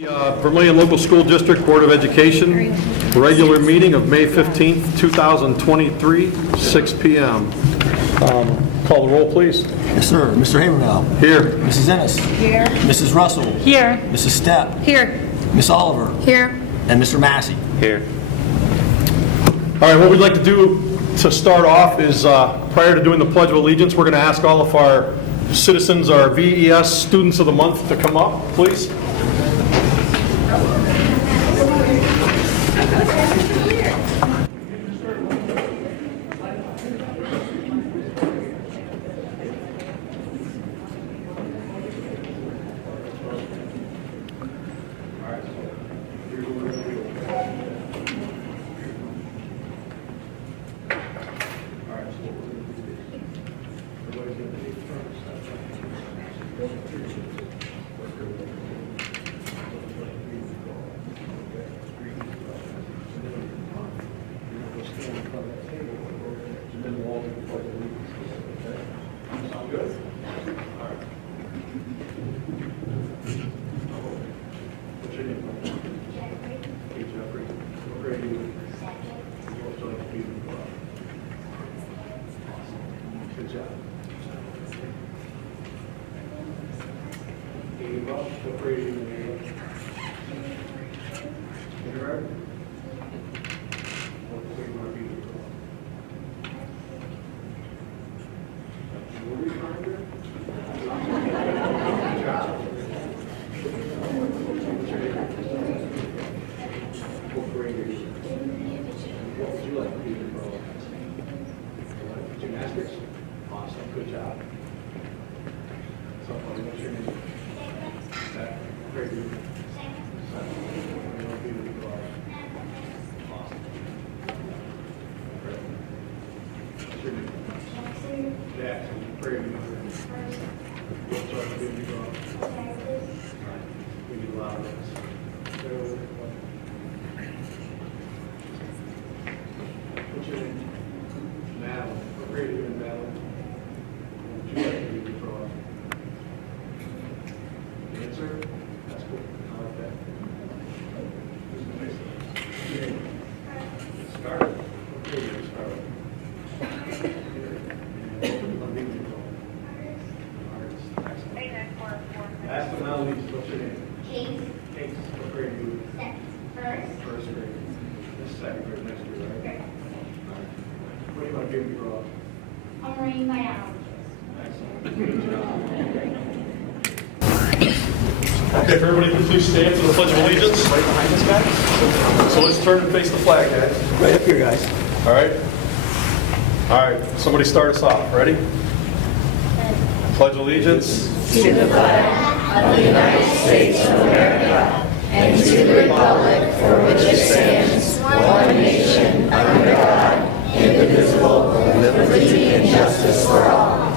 The Vermilion Local School District Board of Education, regular meeting of May 15th, 2023, 6 p.m. Call the roll, please. Yes, sir. Mr. Habermill. Here. Mrs. Ennis. Here. Mrs. Russell. Here. Mrs. Stepp. Here. Miss Oliver. Here. And Mr. Massey. Here. All right, what we'd like to do to start off is, prior to doing the Pledge of Allegiance, we're going to ask all of our citizens, our VES Students of the Month, to come up, please. Gymnastics? Awesome, good job. So, what's your name? Great. What's your name? Jackson. Great. We need a lot of this. What's your name? Madeline. What grade are you in, Madeline? What would you like to be the draw? Answer? That's cool. I like that. Who's the next one? Scarlett. What grade are you, Scarlett? Last but not least, what's your name? Kate. Kate. What grade are you? First. First grade. This is second grade next year, right? Right. All right. What do you want to be when you grow up? A marine biologist. Excellent. Good job. Okay, if everybody can please stand for the Pledge of Allegiance. Right behind this guy? So let's turn and face the flag, guys. Right up here, guys. All right? All right, somebody start us off. Ready? Pledge allegiance. To the flag of the United States of America and to the republic for which it stands, one nation, under God, indivisible, with liberty and justice for all.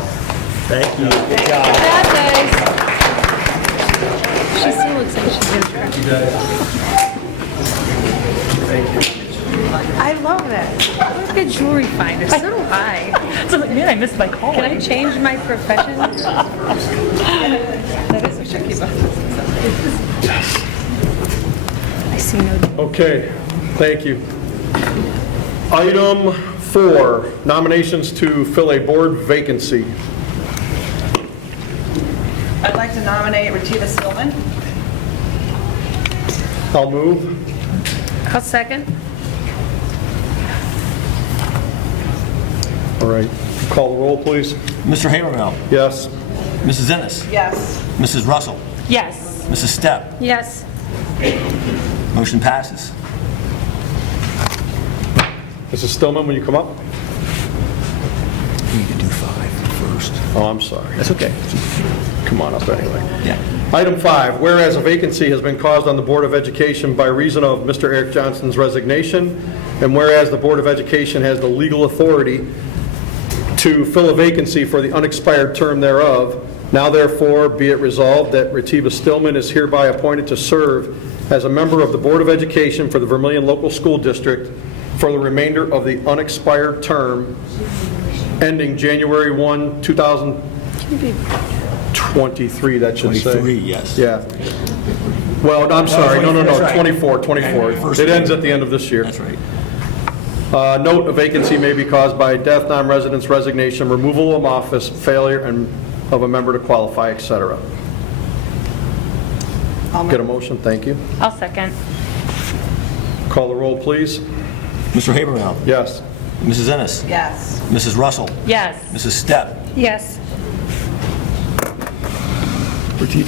Thank you. Good job. She still looks like she's in church. I love that. Look at jewelry finder. So do I. So like, man, I missed my call. Can I change my profession? That is a tricky book. I see no. Okay, thank you. Item 4, nominations to fill a board vacancy. I'd like to nominate Retiba Stillman. I'll move. I'll second. All right, call the roll, please. Mr. Habermill. Yes. Mrs. Ennis. Yes. Mrs. Russell. Yes. Mrs. Stepp. Yes. Motion passes. Mrs. Stillman, will you come up? You need to do 5 first. Oh, I'm sorry. That's okay. Come on up anyway. Yeah. Item 5, whereas a vacancy has been caused on the Board of Education by reason of Mr. Eric Johnson's resignation, and whereas the Board of Education has the legal authority to fill a vacancy for the unexpired term thereof, now therefore be it resolved that Retiba Stillman is hereby appointed to serve as a member of the Board of Education for the Vermilion Local School District for the remainder of the unexpired term ending January 1, 2023, that should say. 23, yes. Yeah. Well, I'm sorry, no, That's right. 24. First It year. ends at the end of this year. That's right. Note, a vacancy may be caused by death, non-residence, resignation, removal from office, failure of a member to qualify, etc. Get a motion, thank you. I'll second. Call the roll, please. Mr. Habermill. Yes. Mrs. Ennis. Yes. Mrs. Russell. Yes. Mrs. Stepp. Yes. Okay.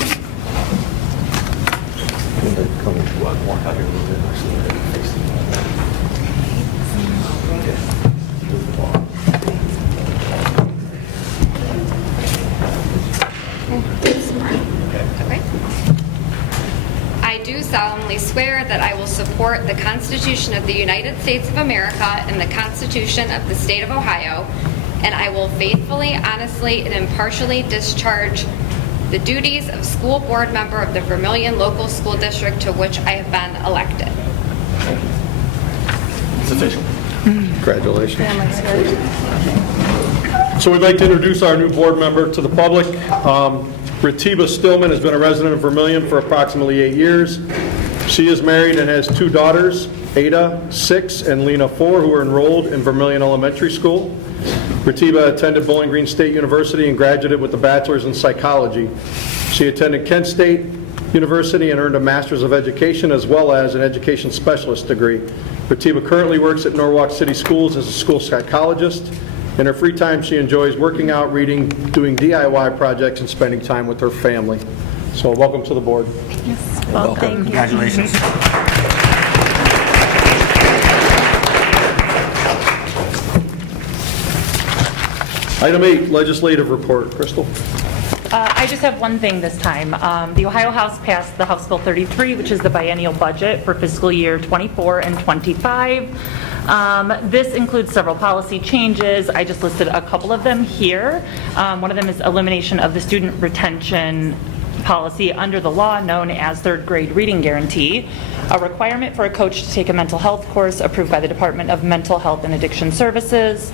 I do solemnly swear that I will support the Constitution of the United States of America and the Constitution of the State of Ohio, and I will faithfully, honestly, and impartially discharge the duties of school board member of the Vermilion Local School District to which I have been elected. It's official. Congratulations. So we'd like to introduce our new board member to the public. Retiba Stillman has been a resident of Vermilion for approximately 8 years. She is married and has 2 daughters, Ada, 6, and Lena, 4, who are enrolled in Vermilion Elementary School. Retiba attended Bowling Green State University and graduated with a bachelor's in psychology. She attended Kent State University and earned a master's of education as well as an education specialist degree. Retiba currently works at Norwalk City Schools as a school psychologist. In her free time, she enjoys working out, reading, doing DIY projects, and spending time with her family. So welcome to the board. Welcome. Congratulations. Item 8, legislative report. Crystal? I just have one thing this time. The Ohio House passed the House Bill 33, which is the biennial budget for fiscal year 24 and 25. This includes several policy changes. I just listed a couple of them here. One of them is elimination of the student retention policy under the law known as third grade reading guarantee, a requirement for a coach to take a mental health course approved by the Department of Mental Health and Addiction Services.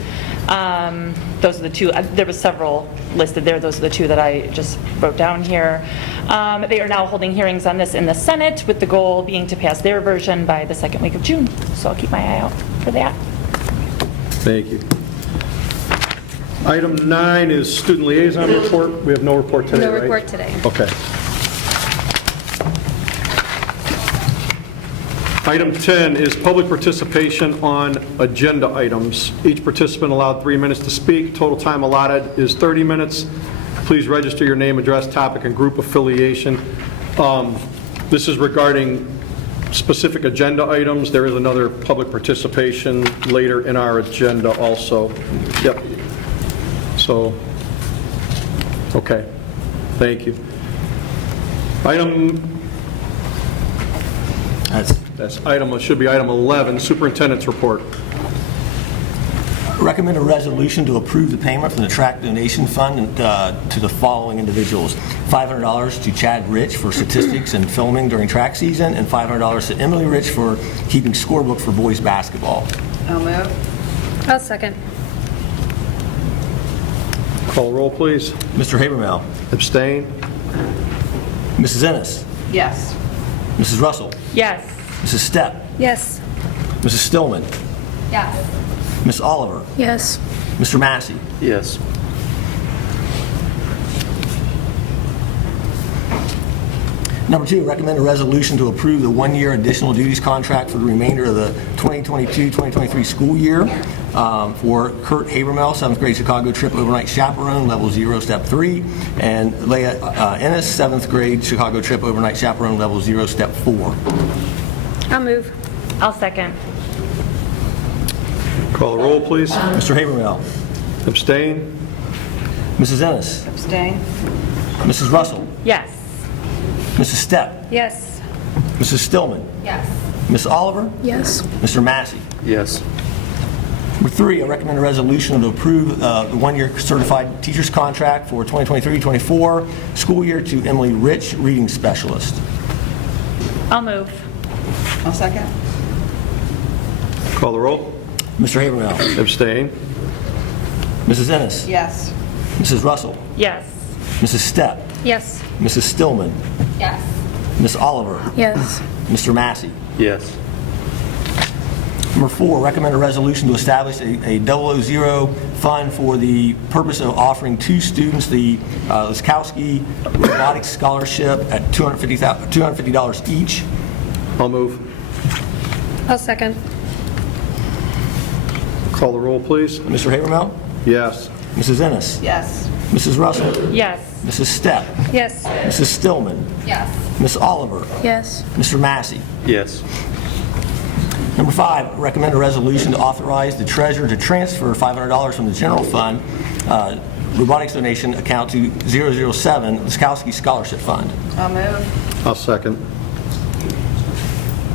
Those are the two. There were several listed there. Those are the two that I just wrote down here. They are now holding hearings on this in the Senate, with the goal being to pass their version by the second week of June. So I'll keep my eye out for that. Thank you. Item 9 is student liaison report. We have no report today, No right? report today. Okay. Item 10 is public participation on agenda items. Each participant allowed 3 minutes to speak. Total time allotted is 30 minutes. Please register your name, address, topic, and group affiliation. This is regarding specific agenda items. There is another public participation later in our agenda also. Yep. So, okay. Thank you. Should be item 11, superintendent's report. Recommend a resolution to approve the payment from the track donation fund to the following individuals. $500 to Chad Rich for statistics and filming during track season, and $500 to Emily Rich for keeping scorebook for boys basketball. I'll move. I'll second. Call roll, please. Mr. Habermill. Abstain? Mrs. Ennis. Yes. Mrs. Russell. Yes. Mrs. Stepp. Yes. Mrs. Stillman. Yes. Miss Oliver. Yes. Mr. Massey. Yes. Number 2, recommend a resolution to approve the 1-year additional duties contract for the remainder of the 2022-2023 school year for Kurt Habermill, 7th grade Chicago trip overnight chaperone, level 0, step 3, and Leah Ennis, 7th grade Chicago trip overnight chaperone, level 0, step 4. I'll move. I'll second. Call roll, please. Mr. Habermill. Abstain? Mrs. Ennis. Abstain. Mrs. Russell. Yes. Mrs. Stepp. Yes. Mrs. Stillman. Yes. Miss Oliver. Yes. Mr. Massey. Yes. Number 3, I recommend a resolution to approve the 1-year certified teacher's contract for 2023-24 school year to Emily Rich, reading specialist. I'll move. I'll second. Call the roll. Mr. Habermill. Abstain? Mrs. Ennis. Yes. Mrs. Russell. Yes. Mrs. Stepp. Yes. Mrs. Stillman. Yes. Ms. Oliver? Yes. Mr. Massey? Yes. Number 4, recommend a resolution to establish a 000 fund for the purpose of offering 2 students the Liskowski Robotics Scholarship at $250 each. I'll move. I'll second. Call the roll, please. Mr. Habermill? Yes. Mrs. Ennis? Yes. Mrs. Russell? Yes. Mrs. Stepp? Yes. Mrs. Stillman? Yes. Ms. Oliver? Yes. Mr. Massey? Yes. Number 5, recommend a resolution to authorize the treasurer to transfer $500 from the general fund robotics donation account to 007 Liskowski Scholarship Fund. I'll move. I'll second.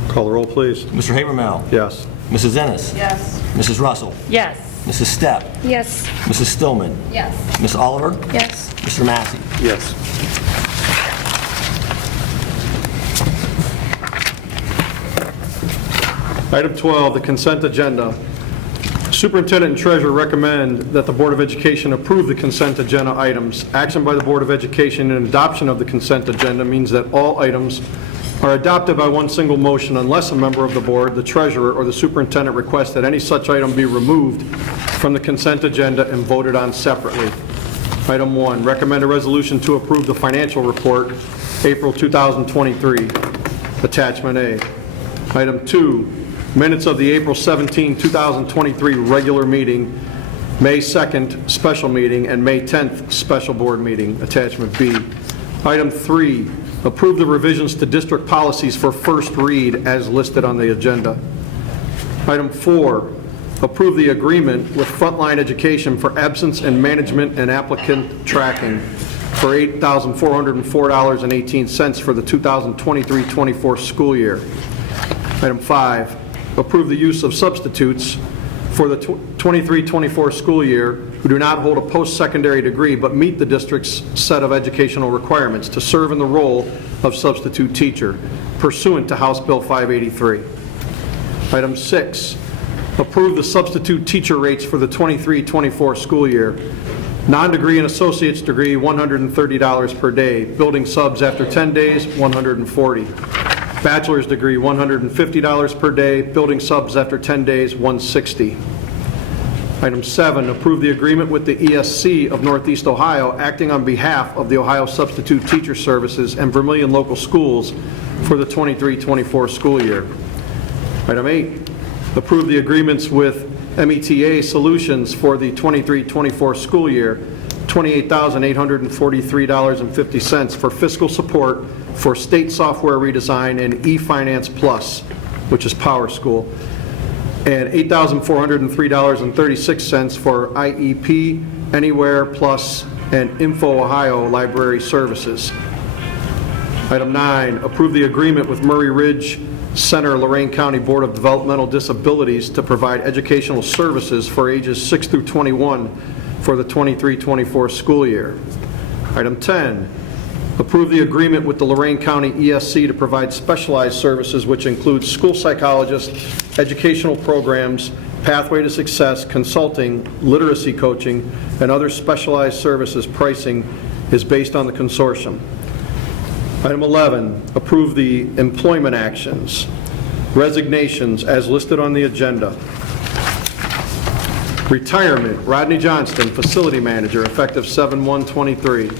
Call the roll, please. Mr. Habermill? Yes. Mrs. Ennis? Yes. Mrs. Russell? Yes. Mrs. Stepp? Yes. Mrs. Stillman? Yes. Ms. Oliver? Yes. Mr. Massey? Yes. Item 12, the consent agenda. Superintendent and treasurer recommend that the Board of Education approve the consent agenda items. Action by the Board of Education and adoption of the consent agenda means that all items are adopted by one single motion unless a member of the board, the treasurer, or the superintendent requests that any such item be removed from the consent agenda and voted on separately. Item 1, recommend a resolution to approve the financial report, April 2023, attachment A. Item 2, minutes of the April 17, 2023 regular meeting, May 2nd special meeting, and May 10th special board meeting, attachment B. Item 3, approve the revisions to district policies for first read as listed on the agenda. Item 4, approve the agreement with Frontline Education for absence and management and applicant tracking for $8,404.18 for the 2023-24 school year. Item 5, approve the use of substitutes for the 23-24 school year who do not hold a post-secondary degree but meet the district's set of educational requirements to serve in the role of substitute teacher pursuant to House Bill 583. Item 6, approve the substitute teacher rates for the 23-24 school year. Non-degree and associate's degree, $130 per day. Building subs after 10 days, $140. Bachelor's degree, $150 per day. Building subs after 10 days, $160. Item 7, approve the agreement with the ESC of Northeast Ohio acting on behalf of the Ohio Substitute Teacher Services and Vermilion Local Schools for the 23-24 school year. Item 8, approve the agreements with META Solutions for the 23-24 school year, $28,843.50 for fiscal support for state software redesign and eFinance Plus, which is Power School, and $8,403.36 for IEP, Anywhere Plus, and Info Ohio Library Services. Item 9, approve the agreement with Murray Ridge Center, Lorain County Board of Developmental Disabilities to provide educational services for ages 6 through 21 for the 23-24 school year. Item 10, approve the agreement with the Lorain County ESC to provide specialized services which include school psychologists, educational programs, pathway to success, consulting, literacy coaching, and other specialized services. Pricing is based on the consortium. Item 11, approve the employment actions, resignations as listed on the agenda. Retirement, Rodney Johnston, Facility Manager, effective 7/1/23.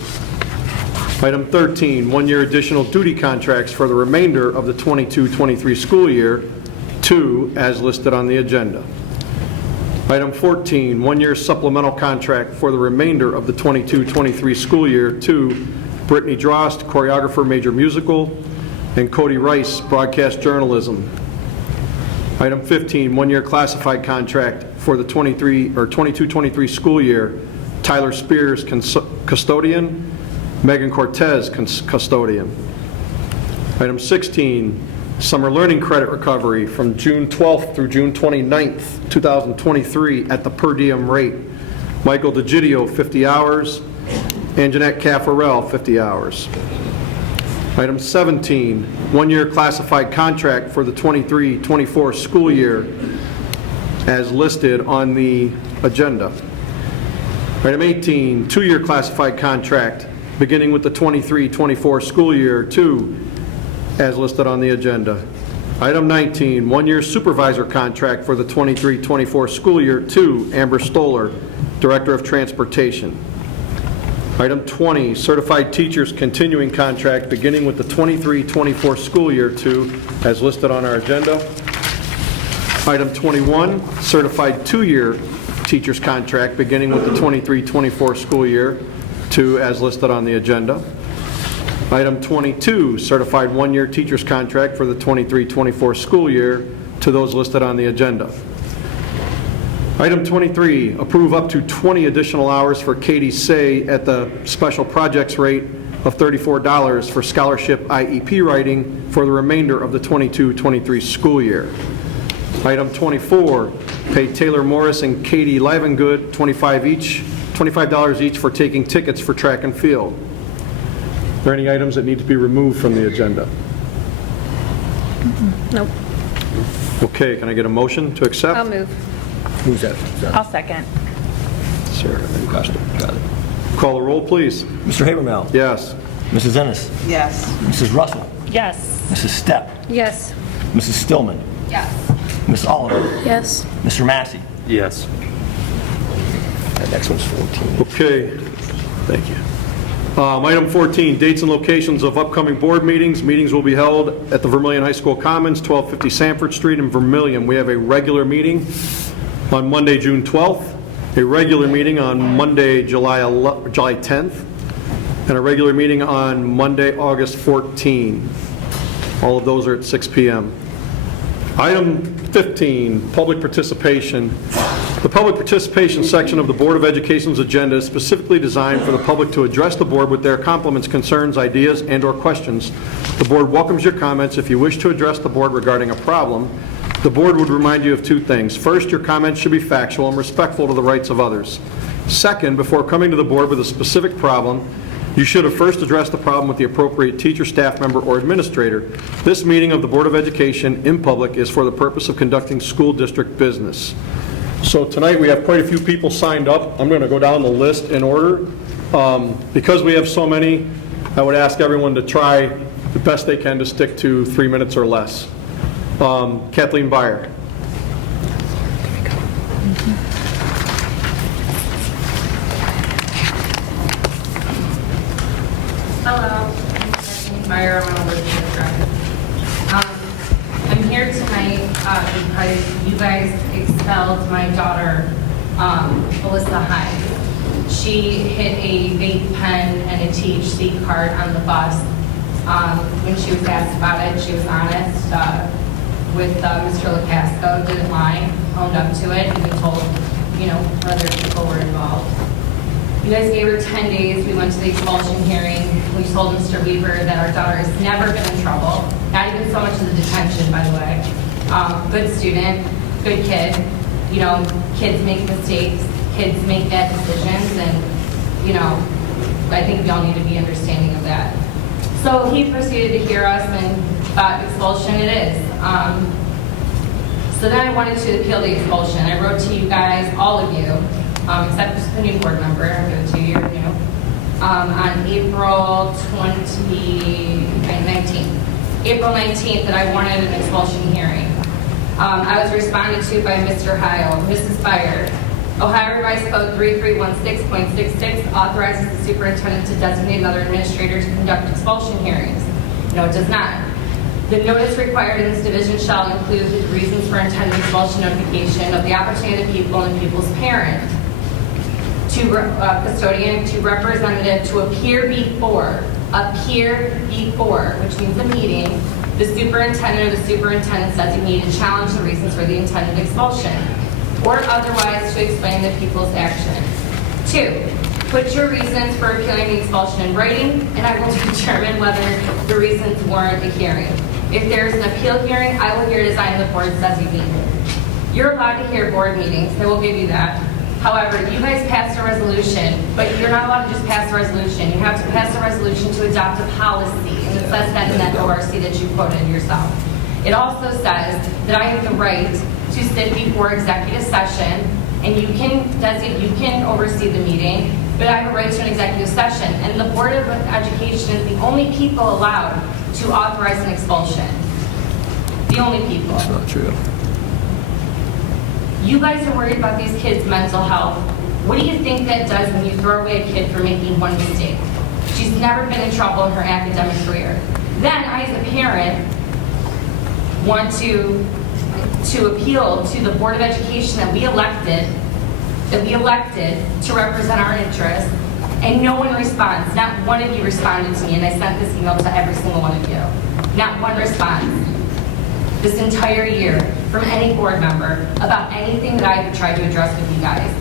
Item 13, one-year additional duty contracts for the remainder of the 22-23 school year, 2, as listed on the agenda. Item 14, one-year supplemental contract for the remainder of the 22-23 school year, 2, Brittany Drost, choreographer, major musical, and Cody Rice, broadcast journalism. Item 15, one-year classified contract for the 22-23 school year, Tyler Spears, custodian, Megan Cortez, custodian. Item 16, summer learning credit recovery from June 12th through June 29th, 2023 at the per diem rate. Michael DeGidio, 50 hours, and Jeanette Caffarel, 50 hours. Item 17, one-year classified contract for the 23-24 school year as listed on the agenda. Item 18, two-year classified contract beginning with the 23-24 school year, 2, as listed on the agenda. Item 19, one-year supervisor contract for the 23-24 school year to Amber Stoller, Director of Transportation. Item 20, certified teachers continuing contract beginning with the 23-24 school year to, as listed on our agenda. Item 21, certified two-year teachers contract beginning with the 23-24 school year to, as listed on the agenda. Item 22, certified one-year teachers contract for the 23-24 school year to those listed on the agenda. Item 23, approve up to 20 additional hours for Katie Say at the special projects rate of $34 for scholarship IEP writing for the remainder of the 22-23 school year. Item 24, pay Taylor Morris and Katie Livengood $25 each for taking tickets for track and field. Are there any items that need to be removed from the agenda? Nope. Okay, can I get a motion to accept? I'll move. Who's that? I'll second. Sarah, then Got it. call the roll, please. Mr. Habermill. Yes. Mrs. Ennis. Yes. Mrs. Russell. Yes. Mrs. Stepp. Yes. Mrs. Stillman. Yes. Ms. Oliver. Yes. Mr. Massey. Yes. That next one's 14. Okay, thank you. Item 14, dates and locations of upcoming board meetings. Meetings will be held at the Vermilion High School Commons, 1250 Sanford Street in Vermilion. We have a regular meeting on Monday, June 12th, a regular meeting on Monday, July 10th, and a regular meeting on Monday, August 14. All of those are at 6 p.m. Item 15, public participation. The public participation section of the Board of Education's agenda is specifically designed for the public to address the board with their compliments, concerns, ideas, and/or questions. The board welcomes your comments. If you wish to address the board regarding a problem, the board would remind you of two things. First, your comments should be factual and respectful to the rights of others. Second, before coming to the board with a specific problem, you should have first addressed the problem with the appropriate teacher, staff member, or administrator. This meeting of the Board of Education in public is for the purpose of conducting school district business. So tonight we have quite a few people signed up. I'm going to go down the list in order. Because we have so many, I would ask everyone to try the best they can to stick to 3 minutes or less. Kathleen Byer. Hello, I'm Kathleen Byer. I'm a working director. I'm here tonight because you guys expelled my daughter, Alyssa Hines. She hit a vape pen and a THC card on the bus. When she was asked about it, she was honest with Mr. Lacasco, didn't lie, owned up to it, and we told, other people were involved. You guys gave her 10 days. We went to the expulsion hearing. We told Mr. Weaver that our daughter has never been in trouble. Not even so much as a detention, by the way. Good student, good kid. Kids make mistakes. Kids make bad decisions. And, I think we all need to be understanding of that. So he proceeded to hear us and thought expulsion it is. So then I wanted to appeal the expulsion. I wrote to you guys, all of you, except the new board member, I'll give it to you, on April 19th. April 19th that I wanted an expulsion hearing. I was responded to by Mr. Heil. Mrs. Byer, Ohio Revised Code 3316.66 authorizes the superintendent to designate another administrator to conduct expulsion hearings. No, it does not. The notice required in this division shall include the reasons for intended expulsion notification of the opportunity of the pupil and the pupil's parent, to custodian, to representative, to appear before, which means a meeting, the superintendent or the superintendent's designee to challenge the reasons for the intended expulsion, or otherwise to explain the pupil's action. 2, put your reasons for appealing the expulsion in writing, and I will determine whether the reasons warrant a hearing. If there is an appeal hearing, I will hear it as I am the board's designee. You're allowed to hear board meetings. I will give you that. However, you guys passed a resolution, but you're not allowed to just pass a resolution. You have to pass a resolution to adopt a policy, and it says that in that ORC that you quoted yourself. It also says that I have the right to sit before executive session, and you can oversee the meeting, but I have a right to an executive session, and the Board of Education is the only people allowed to authorize an expulsion. The only people. That's not true. You guys are worried about these kids' mental health. What do you think that does when you throw away a kid for making one mistake? She's never been in trouble in her academic career. Then I, as a parent, want to appeal to the Board of Education that we elected to represent our interests, and no one responds. Not one of you responded to me, and I sent this email to every single one of you. Not one response this entire year from any board member about anything that I have tried to address with you guys.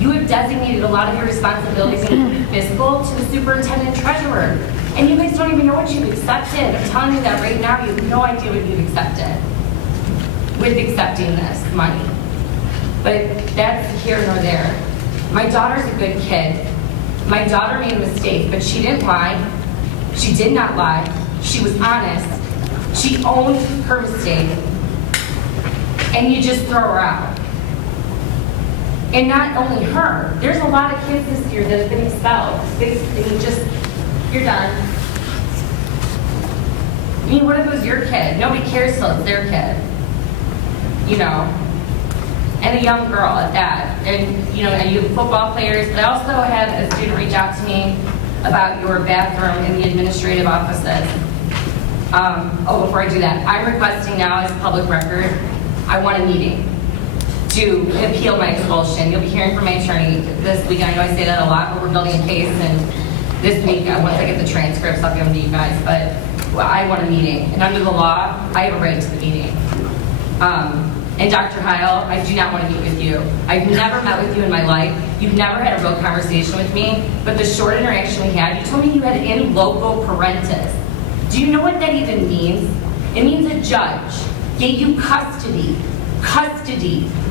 You have designated a lot of your responsibilities, including fiscal, to the superintendent treasurer. And you guys don't even know what you've accepted. I'm telling you that right now, you have no idea what you've accepted with accepting this money. But that's here nor there. My daughter's a good kid. My daughter made a mistake, but she didn't lie. She did not lie. She was honest. She owned her mistake. And you just throw her out. And not only her, there's a lot of kids this year that have been expelled. You're done. I mean, what if it was your kid? Nobody cares till it's their kid. You know, and a young girl at that. And, you know, you have football players, but I also had a student reach out to me about your bathroom in the administrative offices. Before I do that, I'm requesting now as public record, I want a meeting to appeal my expulsion. You'll be hearing from my attorney this week. I know I say that a lot, but we're building a case, and this week, once I get the transcripts, I'll give them to you guys. But I want a meeting, and under the law, I have a right to the meeting. And Dr. Heil, I do not want to meet with you. I've never met with you in my life. You've never had a real conversation with me, but the short interaction we had, you told me you had in loco parentis. Do you know what that even means? It means a judge gave you custody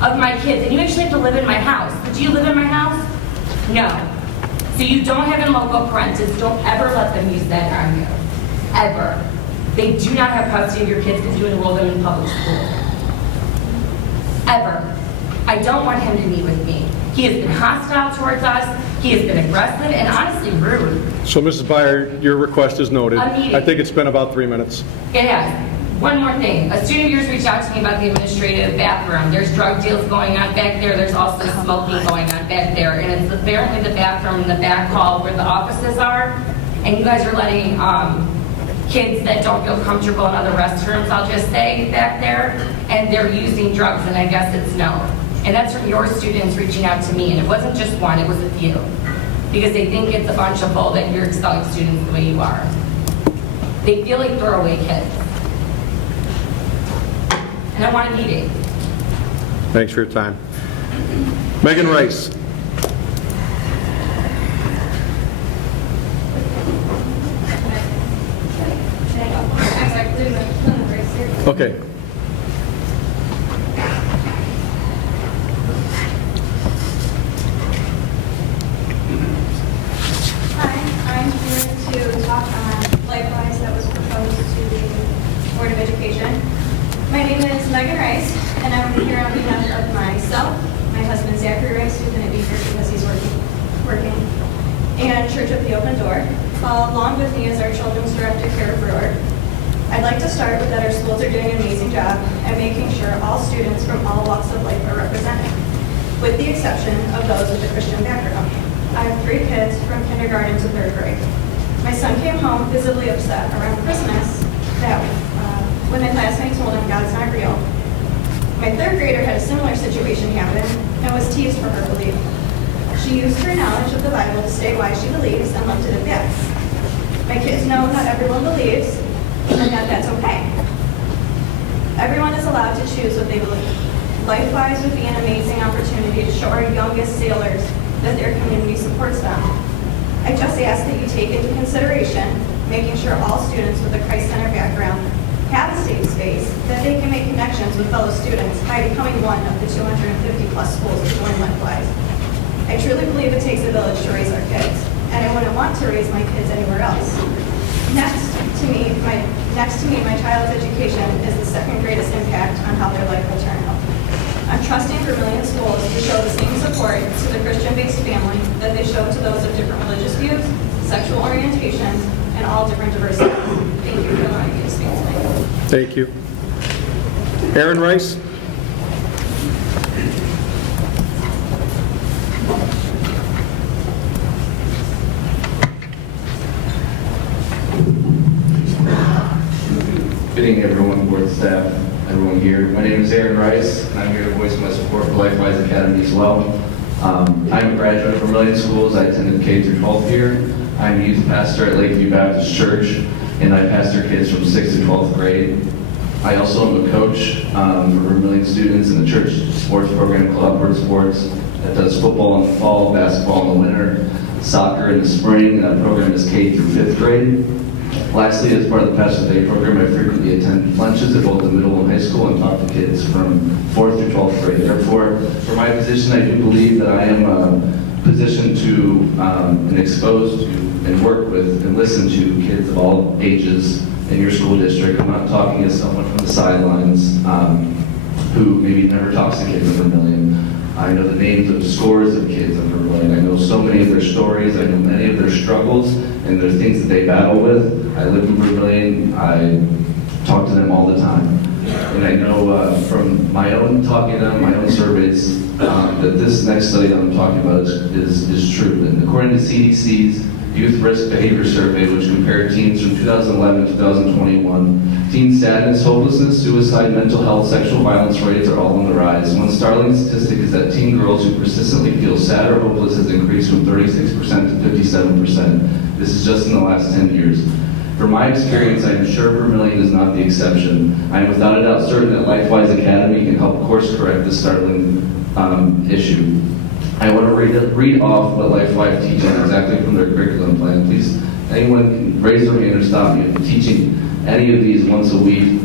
of my kids, and you actually have to live in my house. But do you live in my house? No. So you don't have in loco parentis. Don't ever let them use that on you. Ever. They do not have custody of your kids because you enroll them in public school. Ever. I don't want him to meet with me. He has been hostile towards us. He has been aggressive and honestly rude. So, Mrs. Byer, your request is noted. A meeting. I think it's been about 3 minutes. Yeah. One more thing. A student of yours reached out to me about the administrative bathroom. There's drug deals going on back there. There's also smoking going on back there. And it's apparently the bathroom in the back hall where the offices are. And you guys are letting kids that don't feel comfortable in other restrooms, I'll just say, back there. And they're using drugs, and I guess it's known. And that's from your students reaching out to me. And it wasn't just one, it was a few. Because they think it's a bunch of bull that you're expelling students the way you are. They feel like throwaway kids. And I want a meeting. Thanks for your time. Megan Rice. Okay. Hi, I'm here to talk on Likewise that was proposed to the Board of Education. My name is Megan Rice, and I'm here on behalf of myself, my husband Zachary Rice, who couldn't be here because he's working, and Church of the Open Door. Along with me is our Children's Director, Kara Brewer. I'd like to start with that our schools are doing an amazing job at making sure all students from all walks of life are represented, with the exception of those with a Christian background. I have 3 kids from kindergarten to 3rd grade. My son came home visibly upset around Christmas that when my classmate told him God's not real. My 3rd grader had a similar situation happen and was teased for her belief. She used her knowledge of the Bible to say why she believes and left it at that. My kids know not everyone believes and that that's okay. Everyone is allowed to choose what they believe. Likewise would be an amazing opportunity to show our youngest sailors that their community supports them. I just ask that you take into consideration making sure all students with a Christ-centered background have a safe space that they can make connections with fellow students by becoming one of the 250 plus schools to join Likewise. I truly believe it takes a village to raise our kids, and I wouldn't want to raise my kids anywhere else. Next to me, my child's education is the second greatest impact on how their life will turn out. I'm trusting Vermilion schools to show the same support to the Christian-based family that they show to those of different religious views, sexual orientations, and all different diversities. Thank you for allowing me. Thank you. Aaron Rice? Good evening, everyone, board staff, everyone here. My name is Aaron Rice, and I'm here to voice my support for Lifewise Academy as well. I'm a graduate of Vermilion Schools. I attended K through 12th here. I'm a youth pastor at Lakeview Baptist Church, and I pastor kids from 6th to 12th grade. I also am a coach for Vermilion students in the church sports program called Upward Sports that does football in the fall, basketball in the winter, soccer in the spring. That program is K through 5th grade. Lastly, as part of the Pastor Day program, I frequently attend lunches at both the middle and high school and talk to kids from 4th through 12th grade. Therefore, for my position, I do believe that I am positioned to and exposed to and work with and listen to kids of all ages in your school district. I'm not talking as someone from the sidelines who maybe never talks to kids in Vermilion. I know the names of scores of kids in Vermilion. I know so many of their stories. I know many of their struggles and their things that they battle with. I live in Vermilion. I talk to them all the time. And I know from my own talking to them, my own surveys, that this next study that I'm talking about is true. And according to CDC's Youth Risk Behavior Survey, which compared teens from 2011 to 2021, teen sadness, hopelessness, suicide, mental health, sexual violence rates are all on the rise. One startling statistic is that teen girls who persistently feel sad or hopeless has increased from 36% to 57%. This is just in the last 10 years. From my experience, I am sure Vermilion is not the exception. I am without a doubt certain that Lifewise Academy can help course correct this startling issue. I want to read off what Lifewise teaches exactly from their curriculum plan. Please, anyone can raise their hand or stop me if teaching any of these once a week,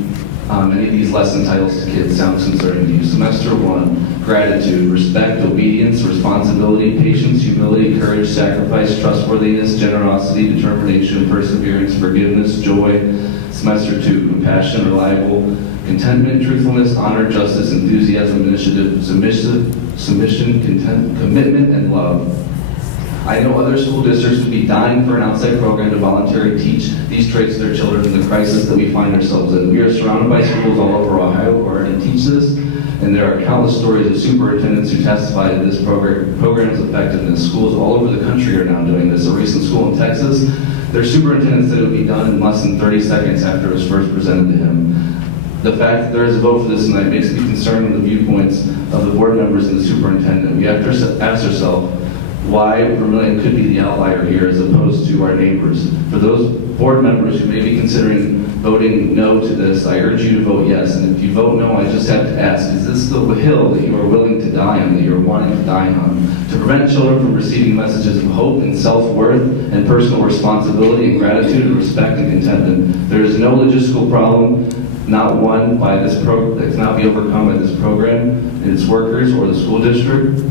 any of these lesson titles to kids sounds concerning to you. Semester 1, gratitude, respect, obedience, responsibility, patience, humility, courage, sacrifice, trustworthiness, generosity, determination, perseverance, forgiveness, joy. Semester 2, compassion, reliable, contentment, truthfulness, honor, justice, enthusiasm, initiative, submission, commitment, and love. I know other school districts would be dying for an outside program to voluntarily teach these traits to their children in the crisis that we find ourselves in. We are surrounded by schools all over Ohio who already teach this, and there are countless stories of superintendents who testify to this program's effectiveness. Schools all over the country are now doing this. A recent school in Texas, their superintendent said it would be done in less than 30 seconds after it was first presented to him. The fact that there is a vote for this tonight makes me concerned with the viewpoints of the board members and the superintendent. We have to ask ourselves why Vermilion could be the outlier here as opposed to our neighbors. For those board members who may be considering voting no to this, I urge you to vote yes. And if you vote no, I just have to ask, is this the hill that you are willing to die on, that you are wanting to die on? To prevent children from receiving messages of hope and self-worth and personal responsibility and gratitude and respect and contentment. There is no logistical problem, not one by this that cannot be overcome by this program and its workers or the school district.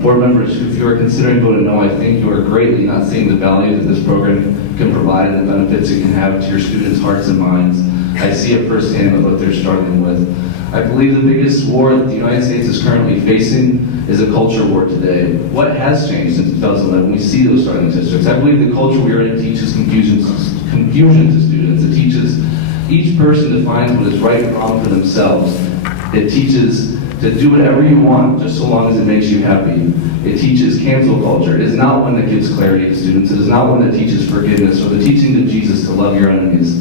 Board members, if you are considering voting no, I think you are greatly not seeing the value that this program can provide and the benefits it can have to your students' hearts and minds. I see it firsthand with what they're struggling with. I believe the biggest war that the United States is currently facing is a culture war today. What has changed since 2011? We see those starting statistics. I believe the culture we are in teaches confusion to students. It teaches each person defines what is right and wrong for themselves. It teaches to do whatever you want, just so long as it makes you happy. It teaches cancel culture. It is not one that gives clarity to students. It is not one that teaches forgiveness or the teaching of Jesus to love your enemies.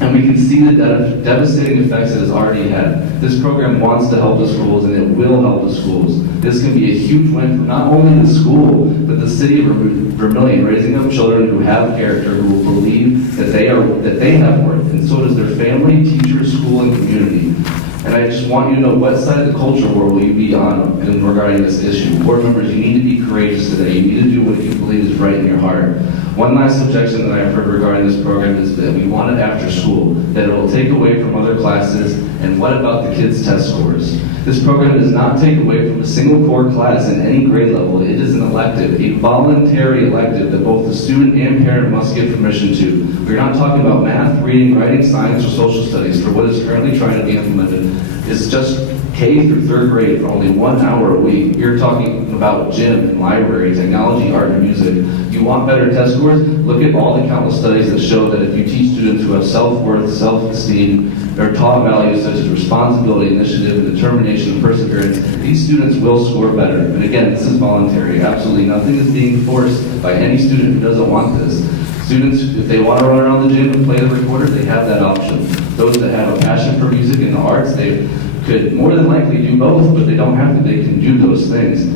And we can see the devastating effects it has already had. This program wants to help the schools, and it will help the schools. This can be a huge win for not only the school, but the city of Vermilion, raising up children who have character, who will believe that they have worth, and so does their family, teachers, school, and community. And I just want you to know, what side of the culture war will you be on regarding this issue? Board members, you need to be courageous today. You need to do what you believe is right in your heart. One last objection that I've heard regarding this program is that we want it after school, that it will take away from other classes, and what about the kids' test scores? This program does not take away from a single core class in any grade level. It is an elective, a voluntary elective that both the student and parent must give permission to. We're not talking about math, reading, writing, science, or social studies for what is currently trying to be implemented. It's just K through third grade for only 1 hour a week. You're talking about gym and library, technology, art, and music. You want better test scores? Look at all the countless studies that show that if you teach students who have self-worth, self-esteem, they're taught values such as responsibility, initiative, and determination and perseverance, these students will score better. And again, this is voluntary. Absolutely nothing is being forced by any student who doesn't want this. Students, if they want to run around the gym and play the recorder, they have that option. Those that have a passion for music and the arts, they could more than likely do both, but they don't have to. They can do those things.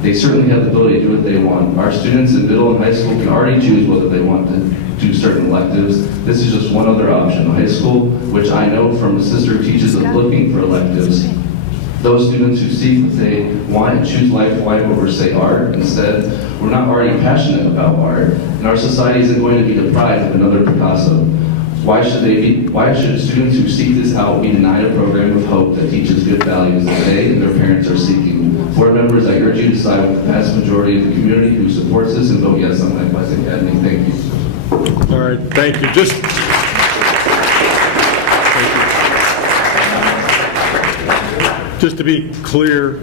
They certainly have the ability to do what they want. Our students in middle and high school can already choose whether they want to do certain electives. This is just one other option. High school, which I know from a sister who teaches of looking for electives. Those students who seek what they want and choose life over, say, art instead, we're not already passionate about art, and our society isn't going to be deprived of another Picasso. Why should students who seek this out be denied a program of hope that teaches good values that they and their parents are seeking? Board members, I urge you to side with the vast majority of the community who supports this and vote yes on Likewise Academy. Thank you. All right, thank you. Just to be clear,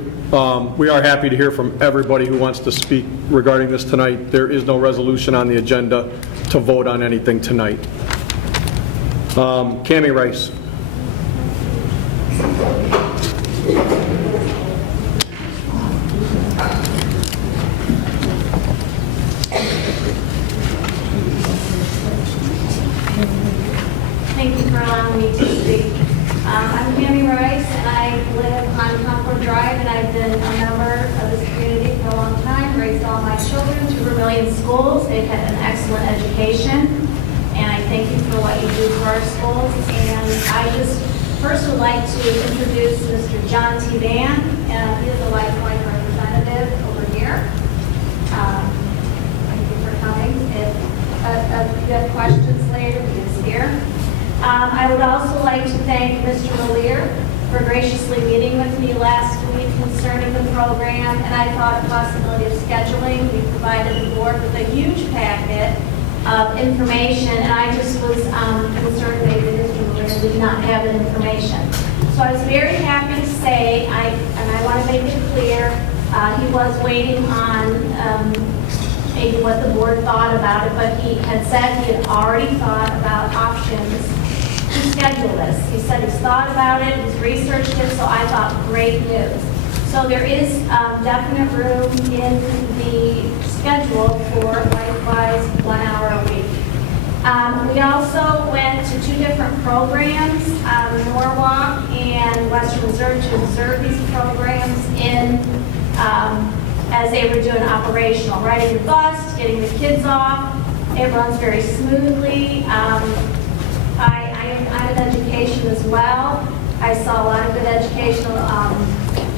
we are happy to hear from everybody who wants to speak regarding this tonight. There is no resolution on the agenda to vote on anything tonight. Cammie Rice. Thank you for allowing me to speak. I'm Cammie Rice, and I live on Concord Drive, and I've been a member of this community for a long time, raised all my children through Vermilion schools. They've had an excellent education, and I thank you for what you do for our schools. And I just first would like to introduce Mr. John T. Van. He is a Lifeline representative over here. Thank you for coming. If you have questions later, he is here. I would also like to thank Mr. Molier for graciously meeting with me last week concerning the program, and I thought a possibility of scheduling. We provided the board with a huge packet of information, and I just was concerned maybe Mr. Molier did not have the information. So I was very happy to say, and I want to make it clear, he was waiting on maybe what the board thought about it, but he had said he had already thought about options to schedule this. He said he's thought about it, he's researched it, so I thought great news. So there is definite room in the schedule for Likewise 1 hour a week. We also went to 2 different programs, Norwalk and Western Reserve, to observe these programs in as they were doing operational, riding the bus, getting the kids off. It runs very smoothly. I'm in education as well. I saw a lot of good educational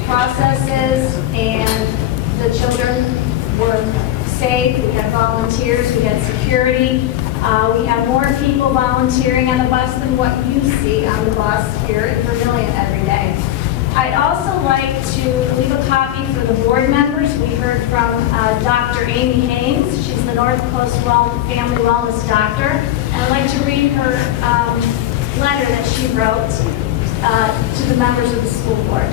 processes, and the children were safe. We had volunteers, we had security. We have more people volunteering on the bus than what you see on the bus here in Vermilion every day. I'd also like to leave a copy for the board members. We heard from Dr. Amy Haynes. She's the North Coast Family Wellness Doctor. And I'd like to read her letter that she wrote to the members of the school board.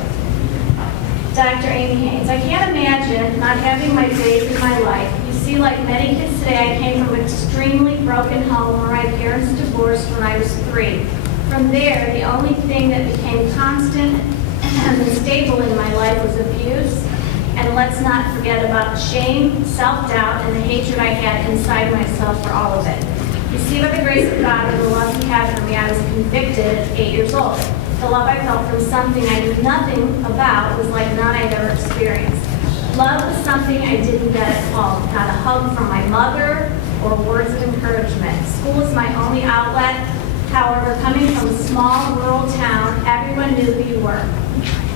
Dr. Amy Haynes, I can't imagine not having my faith in my life. You see, like many kids today, I came from an extremely broken home where my parents divorced when I was 3. From there, the only thing that became constant and stable in my life was abuse, and let's not forget about shame, self-doubt, and the hatred I had inside myself for all of it. You see, by the grace of God and the love He had for me, I was convicted at 8 years old. The love I felt from something I knew nothing about was like none I'd ever experienced. Love was something I didn't get at home, not a hug from my mother or words of encouragement. School was my only outlet. However, coming from a small rural town, everyone knew who you were.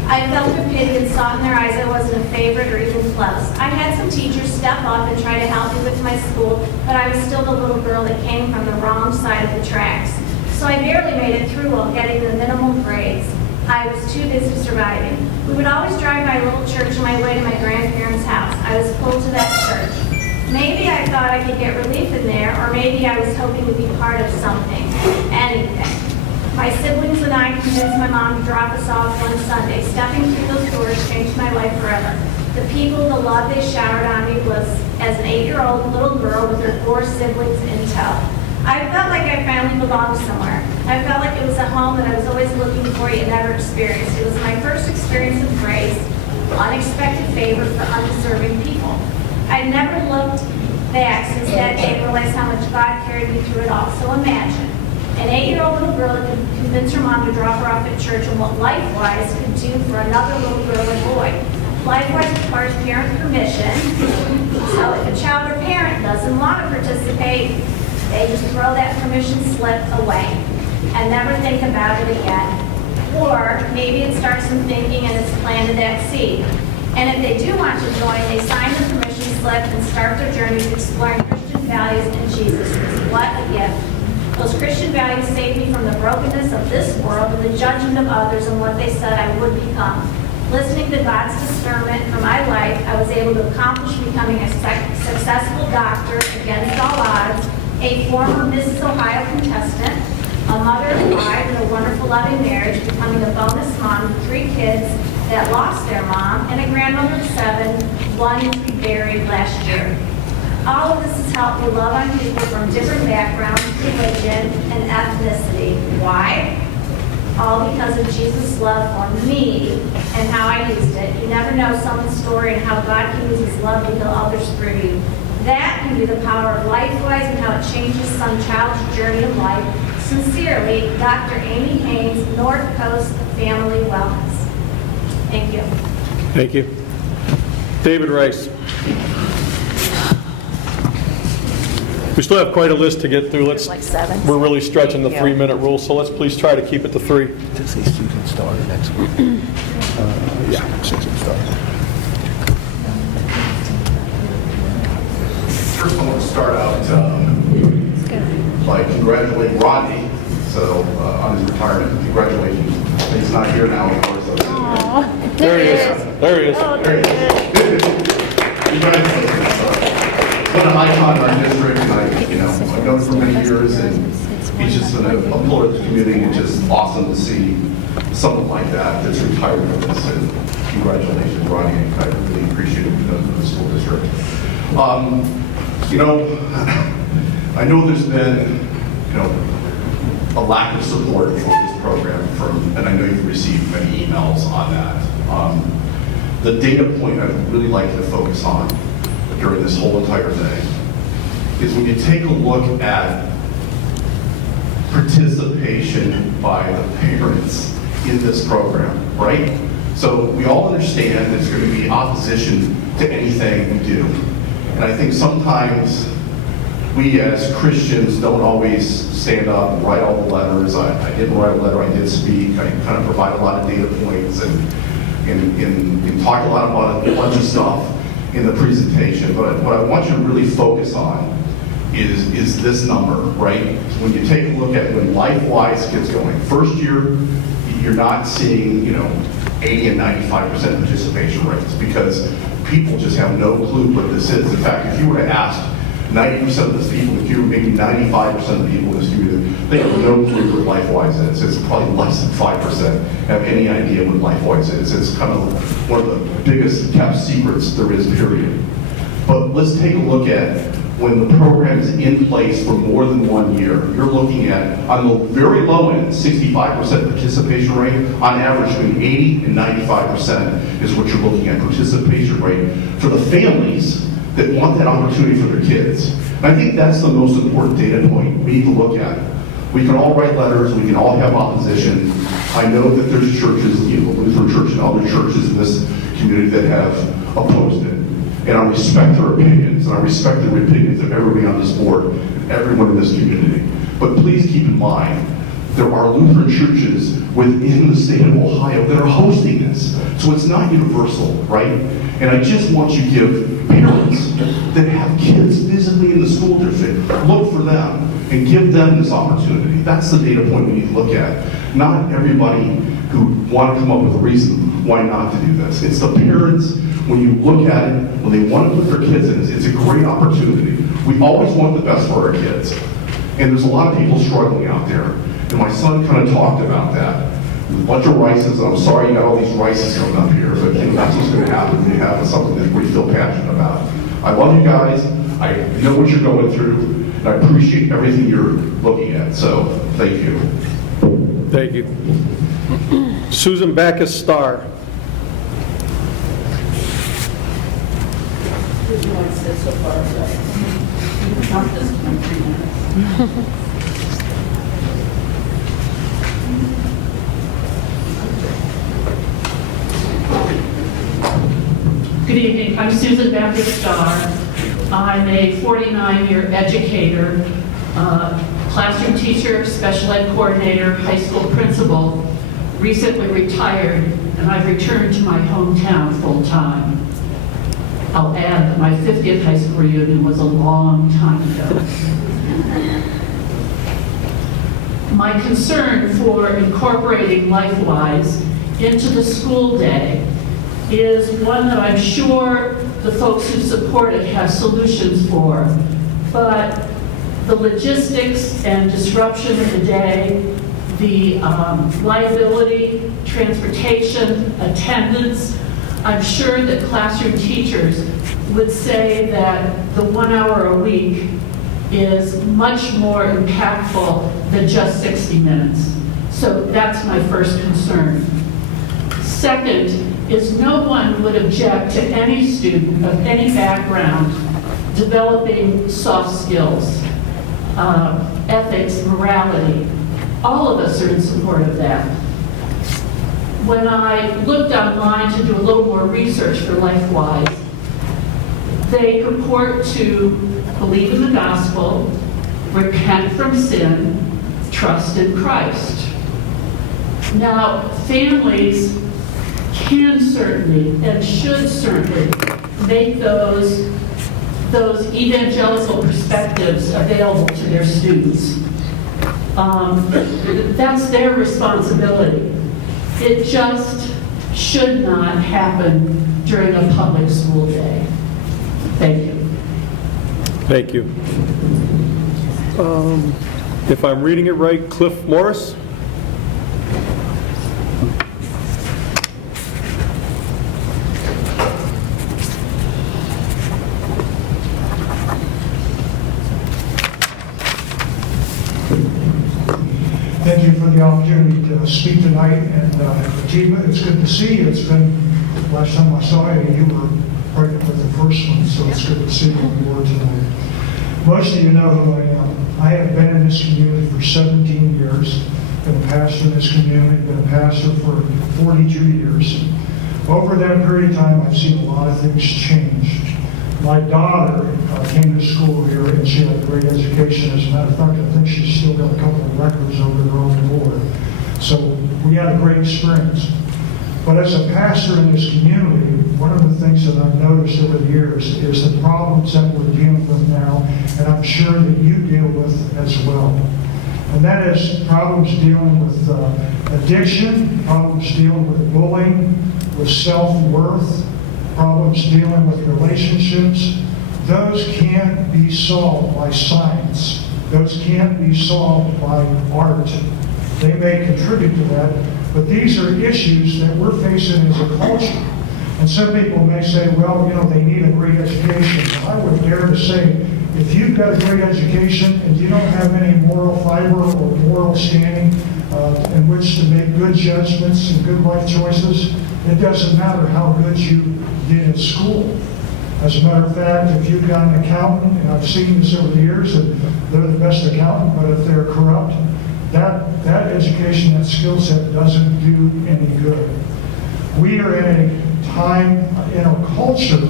I felt their pity and saw in their eyes I wasn't a favorite or even close. I had some teachers step up and try to help me with my school, but I was still the little girl that came from the wrong side of the tracks. So I barely made it through while getting the minimal grades. I was too busy surviving. We would always drive by a little church on my way to my grandparents' house. I was pulled to that church. Maybe I thought I could get relief in there, or maybe I was hoping to be part of something, anything. My siblings and I convinced my mom to drop us off one Sunday. Stepping through those doors changed my life forever. The people, the love they showered on me was as an 8-year-old little girl with her 4 siblings in tow. I felt like I finally belonged somewhere. I felt like it was a home that I was always looking for yet never experienced. It was my first experience of grace, unexpected favor for undeserving people. I'd never looked back since that day and realized how much God carried me through it all. So imagine, an 8-year-old little girl that could convince her mom to drop her off at church and what LifeWise could do for another little girl and boy. LifeWise requires parent permission, so if a child or parent doesn't want to participate, they just throw that permission slip away and never think about it again. Or maybe it starts them thinking and it's planted that seed. And if they do want to join, they sign the permission slip and start their journey to exploring Christian values in Jesus. What a gift. Those Christian values saved me from the brokenness of this world and the judgment of others and what they said I would become. Listening to God's discernment for my life, I was able to accomplish becoming a successful doctor against all odds, a former Mrs. Ohio contestant, a mother of 5 in a wonderful loving marriage, becoming a bonus mom to 3 kids that lost their mom, and a grandmother of 7, one to be buried last year. All of this has helped me love on people from different backgrounds, religion, and ethnicity. Why? All because of Jesus' love for me and how I used it. You never know someone's story and how God can use his love to heal others through you. That can be the power of LifeWise and how it changes some child's journey of life. Sincerely, Dr. Amy Haynes, North Coast Family Wellness. Thank you. Thank you. David Rice. We still have quite a list to get through. Like 7. We're really stretching the Yeah. 3-minute rule, so let's please try to keep it to 3. To say student starter next week. Yeah, student starter. First, I want to start out by congratulating Rodney on his retirement. Congratulations. He's not here now, of course. There he is. There he is. There he is. Congratulations. What an icon in our district, and I've known him for many years, and he's just been a pillar of the community, and just awesome to see someone like that that's retired from this. And congratulations, Rodney. I really appreciate it for the school district. I know there's been, a lack of support for this program and I know you've received many emails on that. The data point I'd really like to focus on during this whole entire thing is when you take a look at participation by the parents in this program, right? So we all understand there's going to be opposition to anything we do. And I think sometimes we as Christians don't always stand up and write all the letters. I didn't write a letter, I did speak. I kind of provide a lot of data points and talk a lot about a bunch of stuff in the presentation. But what I want you to really focus on is this number, right? So when you take a look at when LifeWise gets going, first year, you're not seeing, 80 and 95% participation rates because people just have no clue what this is. In fact, if you were to ask 90% of these people, if you were maybe 95% of the people in this community, they have no clue what LifeWise is. It's probably less than 5% have any idea what LifeWise is. It's kind of one of the biggest kept secrets there is, period. But let's take a look at when the program is in place for more than 1 year. You're looking at, on the very low end, 65% participation rate. On average, between 80 and 95% is what you're looking at participation rate for the families that want that opportunity for their kids. And I think that's the most important data point we need to look at. We can all write letters, we can all have opposition. I know that there's churches, Lutheran Church and other churches in this community that have opposed it. And I respect their opinions, and I respect the opinions of everybody on this board, and everyone in this community. But please keep in mind, there are Lutheran churches within the state of Ohio that are hosting this. So it's not universal, right? And I just want you to give parents that have kids physically in the school district, look for them and give them this opportunity. That's the data point we need to look at. Not everybody who want to come up with a reason why not to do this. It's the parents, when you look at it, when they want to put their kids in, it's a great opportunity. We always want the best for our kids. And there's a lot of people struggling out there. And my son kind of talked about that. a bunch of Rices, and I'm sorry you got all these Rices coming up here, but that's what's going to happen when you have something that we feel passionate about. I love you guys. I know what you're going through, and I appreciate everything you're looking at. So, thank you. Thank you. Susan Backus-Starr. Good evening. I'm Susan Backus-Starr. I'm a 49-year educator, classroom teacher, special ed coordinator, high school principal, recently retired, and I've returned to my hometown full-time. I'll add that my 50th high school reunion was a long time ago. My concern for incorporating LifeWise into the school day is one that I'm sure the folks who support it have solutions for, but the logistics and disruption of the day, the liability, transportation, attendance, I'm sure that classroom teachers would say that the 1 hour a week is much more impactful than just 60 minutes. So that's my first concern. Second is no one would object to any student of any background developing soft skills, ethics, morality. All of us are in support of that. When I looked online to do a little more research for LifeWise, they purport to believe in the gospel, repent from sin, trust in Christ. Now, families can certainly and should certainly make those evangelical perspectives available to their students. That's their responsibility. It just should not happen during a public school day. Thank you. Thank you. If I'm reading it right, Cliff Morris? Thank you for the opportunity to speak tonight, and Fatima, it's good to see you. It's been, last time I saw you, you were pregnant with the first one, so it's good to see you on board tonight. Most of you know who I am. I have been in this community for 17 years, been a pastor in this community, been a pastor for 42 years. Over that period of time, I've seen a lot of things change. My daughter came to school here, and she had a great education. As a matter of fact, I think she's still got a couple of records over there on the board. So we had a great experience. But as a pastor in this community, one of the things that I've noticed over the years is the problems that we're dealing with now, and I'm sure that you deal with as well. And that is problems dealing with addiction, problems dealing with bullying, with self-worth, problems dealing with relationships. Those can't be solved by science. Those can't be solved by art. They may contribute to that, but these are issues that we're facing as a culture. And some people may say, well, you know, they need a great education. I would dare to say, if you've got a great education and you don't have any moral fiber or moral standing in which to make good judgments and good life choices, it doesn't matter how good you did in school. As a matter of fact, if you've got an accountant, and I've seen this over the years, and they're the best accountant, but if they're corrupt, that education, that skill set doesn't do any good. We are in a time, in a culture,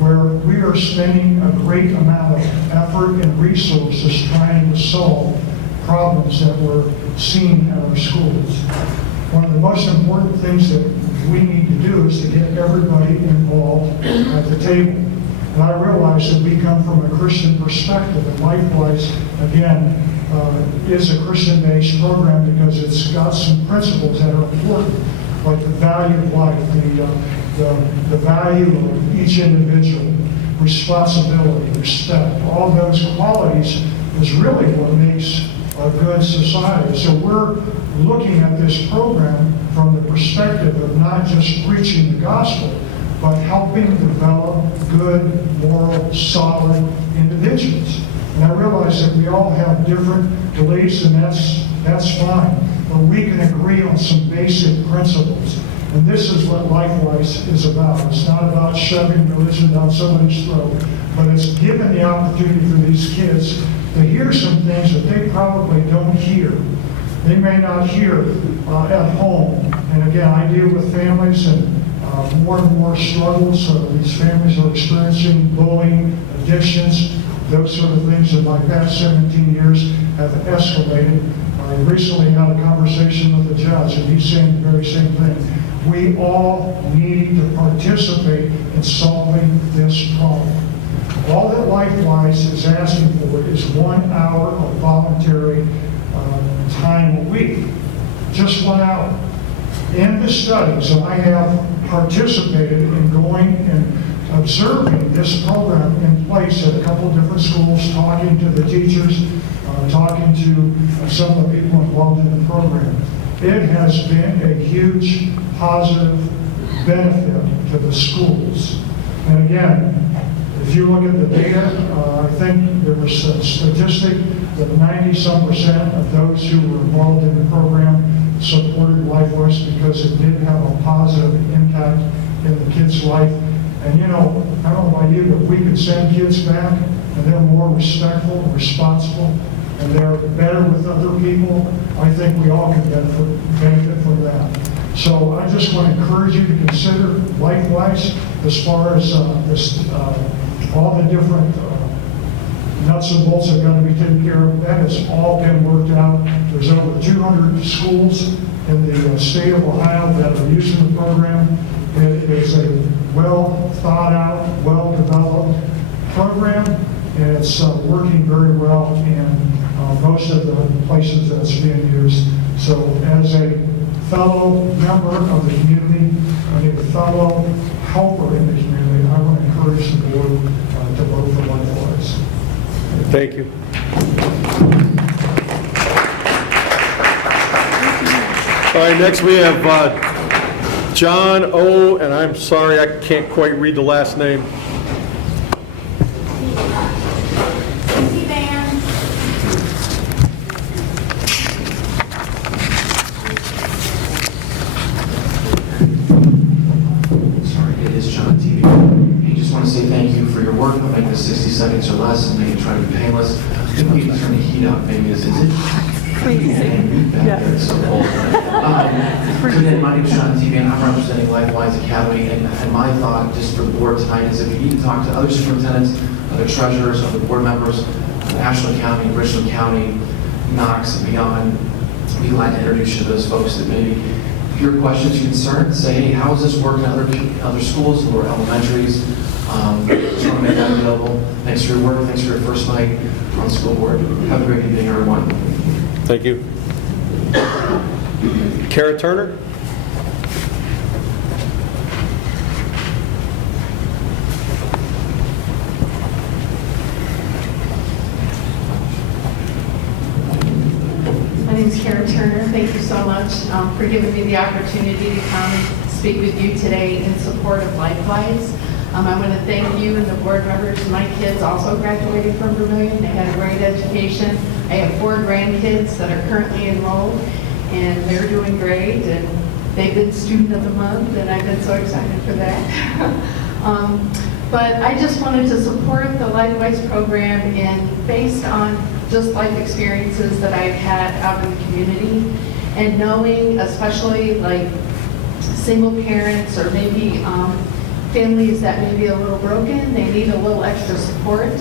where we are spending a great amount of effort and resources trying to solve problems that we're seeing at our schools. One of the most important things that we need to do is to get everybody involved at the table. And I realize that we come from a Christian perspective, and LifeWise, again, is a Christian-based program because it's got some principles that are important, like the value of life, the value of each individual, responsibility, respect. All those qualities is really what makes a good society. So we're looking at this program from the perspective of not just preaching the gospel, but helping develop good, moral, solid individuals. And I realize that we all have different beliefs, and that's fine. But we can agree on some basic principles. And this is what LifeWise is about. It's not about shoving religion down somebody's throat, but it's giving the opportunity for these kids to hear some things that they probably don't hear. They may not hear at home. And again, I deal with families, and more and more struggles. These families are experiencing bullying, addictions, those sort of things. In my past 17 years have escalated. I recently had a conversation with the judge, and he's saying the very same thing. We all need to participate in solving this problem. All that LifeWise is asking for is 1 hour of voluntary time a week. Just 1 hour. In the studies, and I have participated in going and observing this program in place at a couple of different schools, talking to the teachers, talking to some of the people involved in the program. It has been a huge positive benefit to the schools. And again, if you look at the data, I think there was a statistic that 90-some% of those who were involved in the program supported LifeWise because it did have a positive impact in the kid's life. And I don't know about you, but we can send kids back and they're more respectful, responsible, and they're better with other people. I think we all can benefit from that. So I just want to encourage you to consider LifeWise as far as all the different nuts and bolts that are going to be taken care of. That has all been worked out. There's over 200 schools in the state of Ohio that are using the program. It is a well thought out, well developed program, and it's working very well in most of the places that it's being used. So as a fellow member of the community and a fellow helper in the community, I want to encourage the board to vote for LifeWise. Thank you. All right, next we have John O., and I'm sorry, I can't quite read the last name. Say thank you for your work. I'll make this 60 seconds or less and make it try to be painless. If we can turn the heat up, maybe is it? Yeah. It's so cold. Good day, my name is Sean TV, and I'm representing LifeWise Academy. And my thought, just for the board tonight, is if you need to talk to other superintendents, other treasurers, other board members, Ashland County, Richland County, Knox, and beyond, we'd like to introduce you to those folks that maybe your questions, concerns, say, hey, how does this work in other schools or elementaries? Just want to make that available. Thanks for your work. Thanks for your first night on the school board. Have a great evening, everyone. Thank you. Kara Turner? My name is Kara Turner. Thank you so much for giving me the opportunity to come and speak with you today in support of LifeWise. I want to thank you and the board members. My kids also graduated from Vermilion. They had a great education. I have 4 grandkids that are currently enrolled, and they're doing great, and they've been student of the month, and I've been so excited for that. But I just wanted to support the LifeWise program, and based on just life experiences that I've had out in the community, and knowing especially like single parents or maybe families that may be a little broken, they need a little extra support.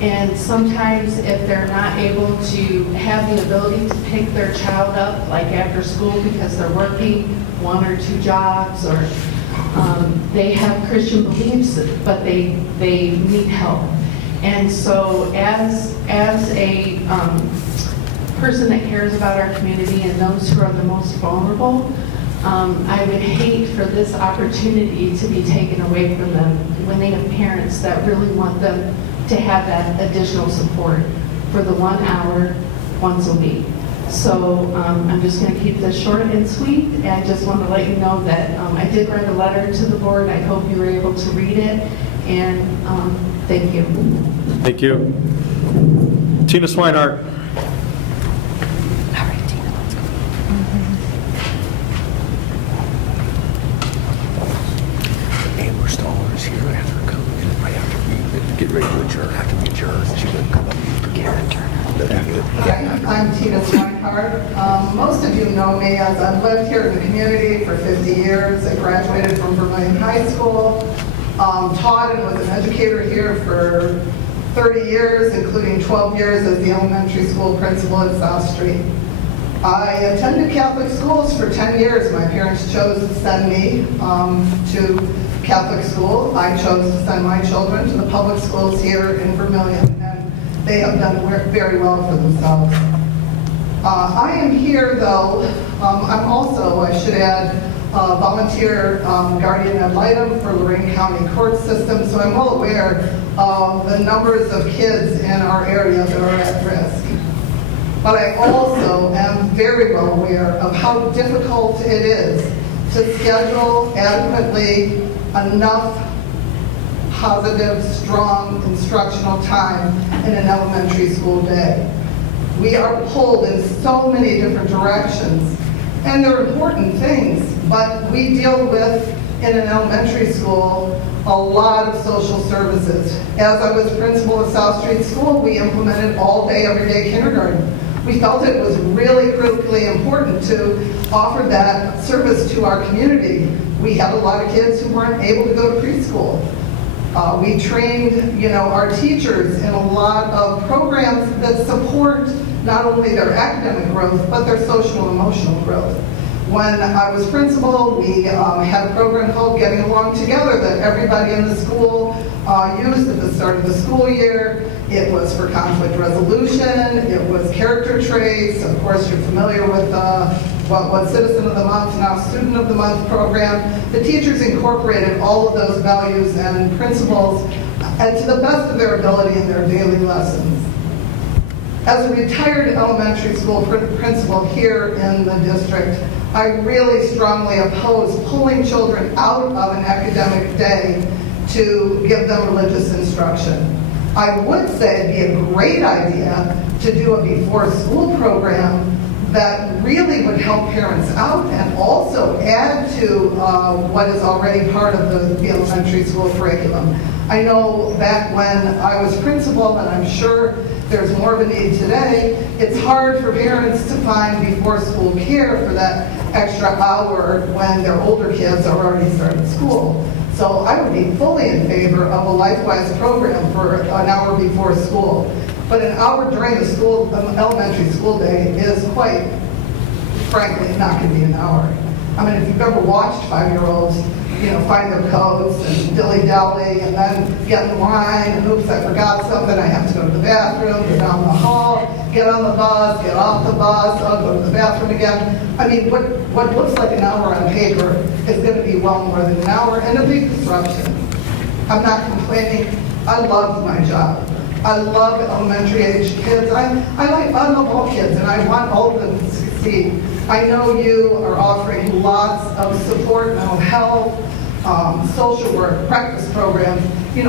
And sometimes if they're not able to have the ability to pick their child up like after school because they're working 1 or 2 jobs, or they have Christian beliefs, but they need help. And so as a person that cares about our community and those who are the most vulnerable, I would hate for this opportunity to be taken away from them when they have parents that really want them to have that additional support for the 1 hour once a week. So I'm just going to keep this short and sweet, and I just want to let you know that I did write a letter to the board. I hope you were able to read it, and thank you. Thank you. Tina Swinehart. Amber Stoller is here. I have her come in right after we get ready to adjourn. After we adjourn, she will come up and Karen Turner. That'd be good. I'm Tina Swinehart. Most of you know me as I've lived here in the community for 50 years. I graduated from Vermilion High School, taught and was an educator here for 30 years, including 12 years as the elementary school principal at South Street. I attended Catholic schools for 10 years. My parents chose to send me to Catholic school. I chose to send my children to the public schools here in Vermilion, and they have done very well for themselves. I am here, though, I'm also, I should add, volunteer guardian ad litem for Lorraine County court system, so I'm well aware of the numbers of kids in our area that are at risk. But I also am very well aware of how difficult it is to schedule adequately enough positive, strong instructional time in an elementary school day. We are pulled in so many different directions, and they're important things, but we deal with, in an elementary school, a lot of social services. As I was principal of South Street School, we implemented all-day, everyday kindergarten. We felt it was really critically important to offer that service to our community. We had a lot of kids who weren't able to go to preschool. We trained, our teachers in a lot of programs that support not only their academic growth, but their social and emotional growth. When I was principal, we had a program called Getting Along Together that everybody in the school used at the start of the school year. It was for conflict resolution. It was character traits. Of course, you're familiar with what Citizen of the Month, now Student of the Month program. The teachers incorporated all of those values and principles and to the best of their ability in their daily lessons. As a retired elementary school principal here in the district, I really strongly oppose pulling children out of an academic day to give them religious instruction. I would say it'd be a great idea to do a before-school program that really would help parents out and also add to what is already part of the elementary school curriculum. I know back when I was principal, and I'm sure there's more of a need today, it's hard for parents to find before-school care for that extra hour when their older kids are already starting school. So I would be fully in favor of a LifeWise program for an hour before school. But an hour during the elementary school day is quite frankly not going to be an hour. I mean, if you've ever watched 5-year-olds, find their codes and dilly-dally and then get in line and oops, I forgot something, I have to go to the bathroom, go down the hall, get on the bus, get off the bus, I'll go to the bathroom again. I mean, what looks like an hour on paper is going to be well more than an hour and a big disruption. I'm not complaining. I love my job. I love elementary age kids. I love all kids and I want all of them to succeed. I know you are offering lots of support, mental health, social work, practice programs,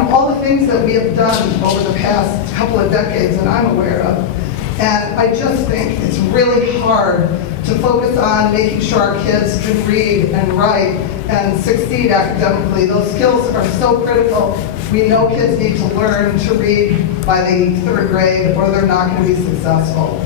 all the things that we have done over the past couple of decades that I'm aware of. And I just think it's really hard to focus on making sure our kids can read and write and succeed academically. Those skills are so critical. We know kids need to learn to read by the 3rd grade or they're not going to be successful.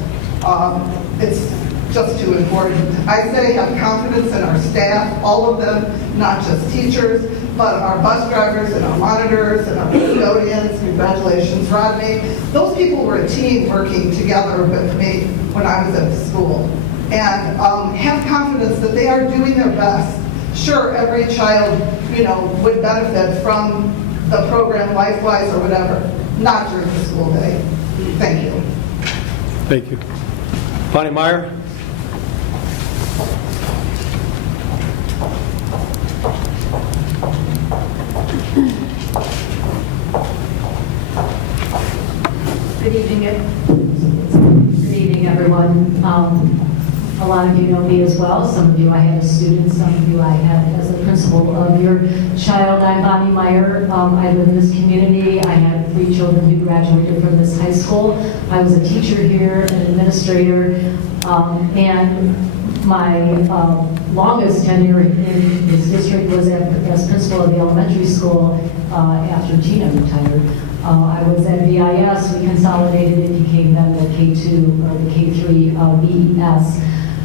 It's just too important. I say have confidence in our staff, all of them, not just teachers, but our bus drivers and our monitors and our custodians. Congratulations, Rodney. Those people were a team working together with me when I was at the school. And have confidence that they are doing their best. Sure, every child, would benefit from the program LifeWise or whatever, not during the school day. Thank you. Thank you. Bonnie Meyer? Good evening, everyone. A lot of you know me as well. Some of you I had as students, some of you I had as a principal of your child. I'm Bonnie Meyer. I live in this community. I had 3 children who graduated from this high school. I was a teacher here, an administrator, and my longest tenure in this district was as principal of the elementary school after Tina retired. I was at VIS. We consolidated it, became then the K2 or the K3 VES.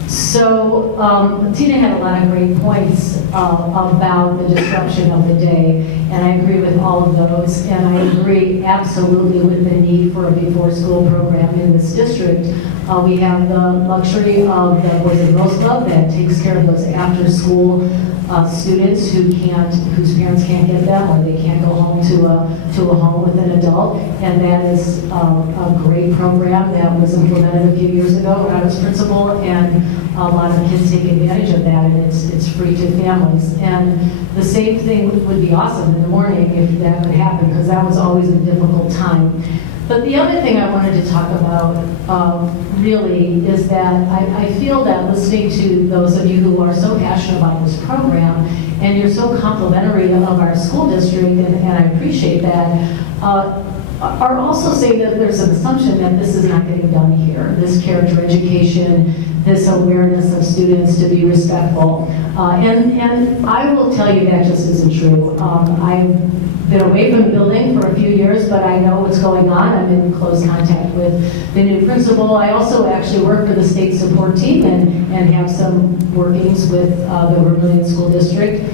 So Tina had a lot of great points about the disruption of the day, and I agree with all of those, and I agree absolutely with the need for a before-school program in this district. We have the luxury of the Boys and Girls Club that takes care of those after-school students whose parents can't get them, or they can't go home to a home with an adult, and that is a great program that was implemented a few years ago when I was principal, and a lot of kids take advantage of that, and it's free to families. And the same thing would be awesome in the morning if that could happen, because that was always a difficult time. But the other thing I wanted to talk about really is that I feel that listening to those of you who are so passionate about this program, and you're so complimentary of our school district, and I appreciate that, are also saying that there's an assumption that this is not getting done here, this character education, this awareness of students to be respectful. And I will tell you that just isn't true. I've been away from the building for a few years, but I know what's going on. I'm in close contact with the new principal. I also actually work for the state support team and have some workings with the Vermilion School District.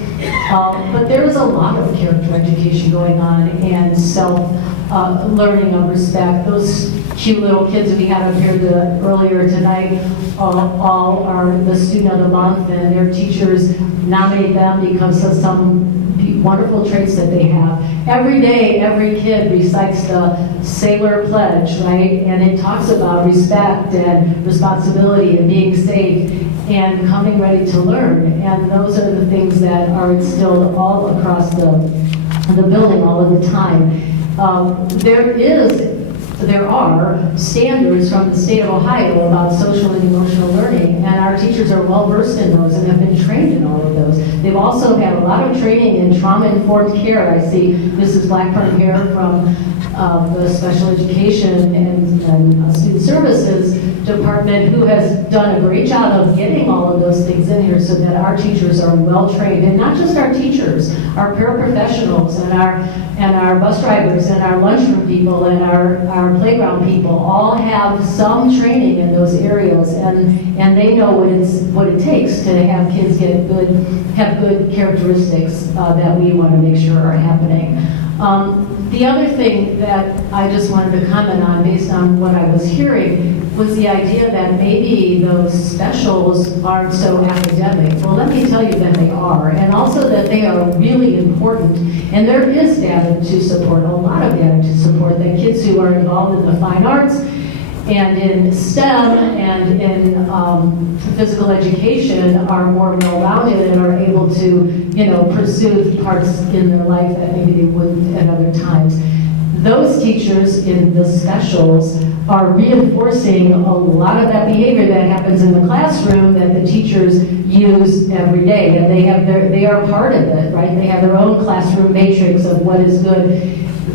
But there is a lot of character education going on and self-learning of respect. Those cute little kids we had up here earlier tonight all are the student of the month, and their teachers nominate them because of some wonderful traits that they have. Every day, every kid recites the Sailor Pledge, right? And it talks about respect and responsibility and being safe and coming ready to learn. And those are the things that are instilled all across the building all of the time. There are standards from the state of Ohio about social and emotional learning, and our teachers are well versed in those and have been trained in all of those. They've also had a lot of training in trauma-informed care. I see Mrs. Blackburn here from the special education and student services department, who has done a great job of getting all of those things in here so that our teachers are well trained, and not just our teachers, our paraprofessionals and our bus drivers and our lunchroom people and our playground people all have some training in those areas, and they know what it takes to have kids have good characteristics that we want to make sure are happening. The other thing that I just wanted to comment on, based on what I was hearing, was the idea that maybe those specials aren't so academic. Well, let me tell you that they are, and also that they are really important. And there is data to support, a lot of data to support, that kids who are involved in the fine arts and in STEM and in physical education are more well-rounded and are able to, pursue parts in their life that maybe they wouldn't at other times. Those teachers in the specials are reinforcing a lot of that behavior that happens in the classroom that the teachers use every day. And they are part of it, right? They have their own classroom matrix of what is good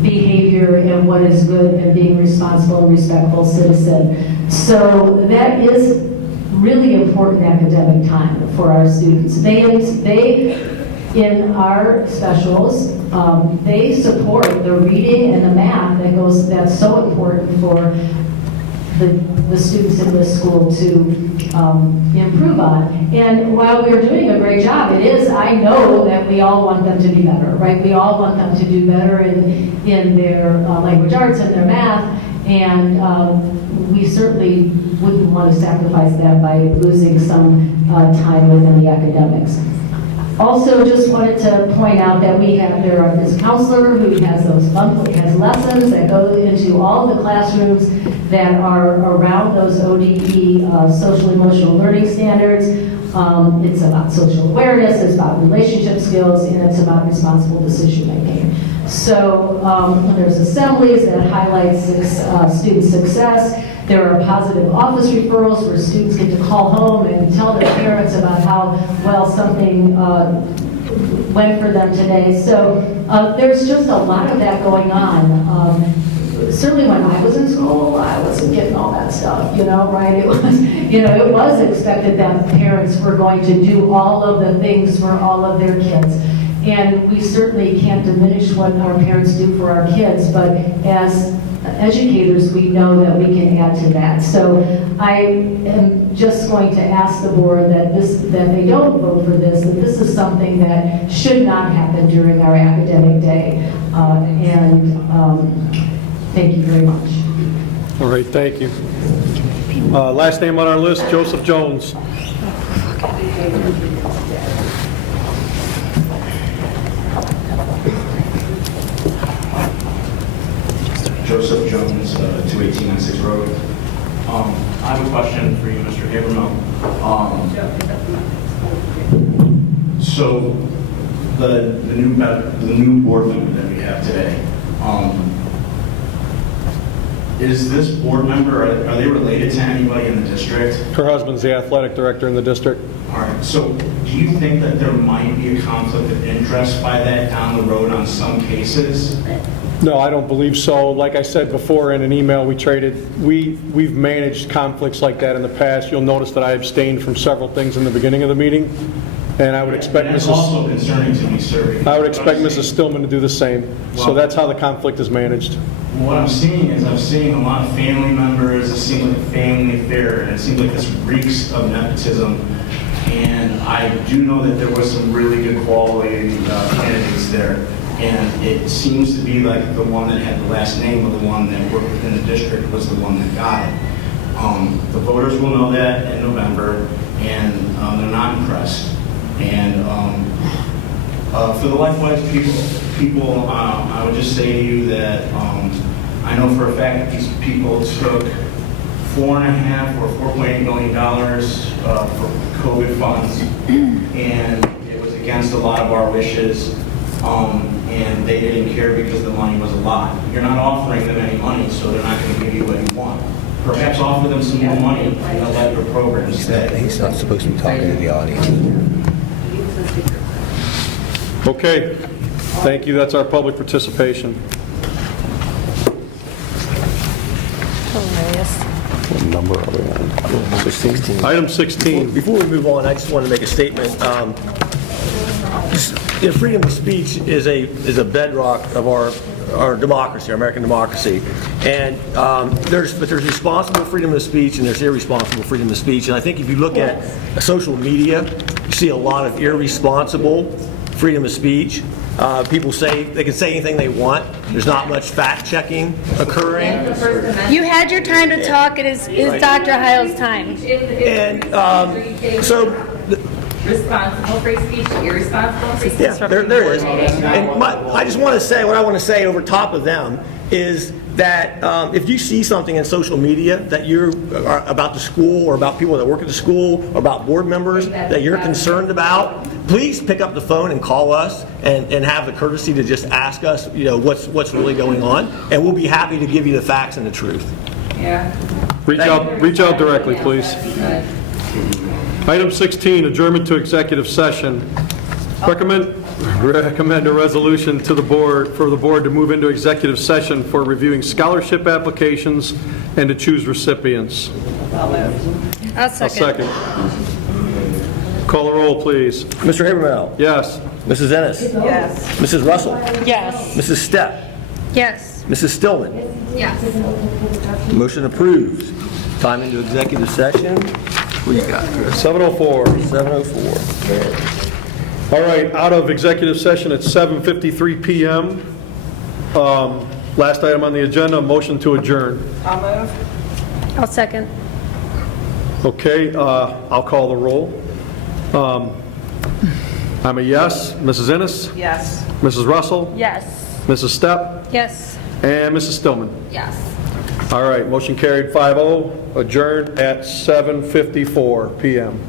behavior and what is good and being responsible and respectful citizen. So that is really important academic time for our students. They in our specials, they support the reading and the math that's so important for the students in this school to improve on. And while we're doing a great job, I know that we all want them to be better, right? We all want them to do better in their language arts and their math, and we certainly wouldn't want to sacrifice that by losing some time within the academics. Also, just wanted to point out that there is a counselor who has has lessons that go into all the classrooms that are around those ODE, social emotional learning standards. It's about social awareness, it's about relationship skills, and it's about responsible decision making. So there's assemblies that highlight student success. There are positive office referrals where students get to call home and tell their parents about how well something went for them today. So there's just a lot of that going on. Certainly when I was in school, I wasn't getting all that stuff, right? It was, it was expected that parents were going to do all of the things for all of their kids. And we certainly can't diminish what our parents do for our kids, but as educators, we know that we can add to that. So I am just going to ask the board that they don't vote for this, that this is something that should not happen during our academic day. Thank you very much. All right, thank you. Last name on our list, Joseph Jones. Joseph Jones, 218 Essex Road. I have a question for you, Mr. Habermill. So the new board member that we have today, is this board member, are they related to anybody in the district? Her husband's the athletic director in the district. All right, so do you think that there might be a conflict of interest by that down the road on some cases? No, I don't believe so. Like I said before in an email we've managed conflicts like that in the past. You'll notice that I abstained from several things in the beginning of the meeting, and I would expect That's also concerning to me, sir. I would expect Mrs. Stillman to do the same. So that's how the conflict is managed. What I'm seeing is I'm seeing a lot of family members. It seems like a family affair, and it seems like this reeks of nepotism. And I do know that there was some really good quality candidates there. And it seems to be like the one that had the last name of the one that worked within the district was the one that got it. The voters will know that in November, and they're not impressed. And for the Likewise people, I would just say to you that I know for a fact that these people took $4.5 or $4.8 million for COVID funds, and it was against a lot of our wishes. And they didn't care because the money was a lot. You're not offering them any money, so they're not going to give you what you want. Perhaps offer them some more money and let your program stay. He's not supposed to be talking to the audience. Okay, thank you. That's our public participation. What number are we on? 16. Item 16. Before we move on, I just want to make a statement. Freedom of speech is a bedrock of our democracy, our American democracy. And there's responsible freedom of speech and there's irresponsible freedom of speech. And I think if you look at social media, you see a lot of irresponsible freedom of speech. People say they can say anything they want. There's not much fact checking occurring. You had your time to talk. It is Dr. Heil's time. And so. Responsible free speech, irresponsible free speech. Yeah, there is. And I just want to say, what I want to say over top of them is that if you see something in social media that you're about the school or about people that work at the school or about board members that you're concerned about, please pick up the phone and call us and have the courtesy to just ask us, what's really going on, and we'll be happy to give you the facts and the truth. Yeah. Reach out directly, please. Item 16, adjournment to executive session. Recommend a resolution to the board, for the board to move into executive session for reviewing scholarship applications and to choose recipients. I'll second. Call the roll, please. Mr. Habermill? Yes. Mrs. Ennis? Yes. Mrs. Russell? Yes. Mrs. Stepp? Yes. Mrs. Stillman? Yes. Motion approved. Time into executive session. What do you got, Chris? 7:04. 7:04. All right, out of executive session at 7:53 p.m. Last item on the agenda, motion to adjourn. I'll move. I'll second. Okay, I'll call the roll. I'm a yes. Mrs. Ennis? Yes. Mrs. Russell? Yes. Mrs. Stepp? Yes. And Mrs. Stillman? Yes. All right, motion carried 5-0, adjourned at 7:54 p.m.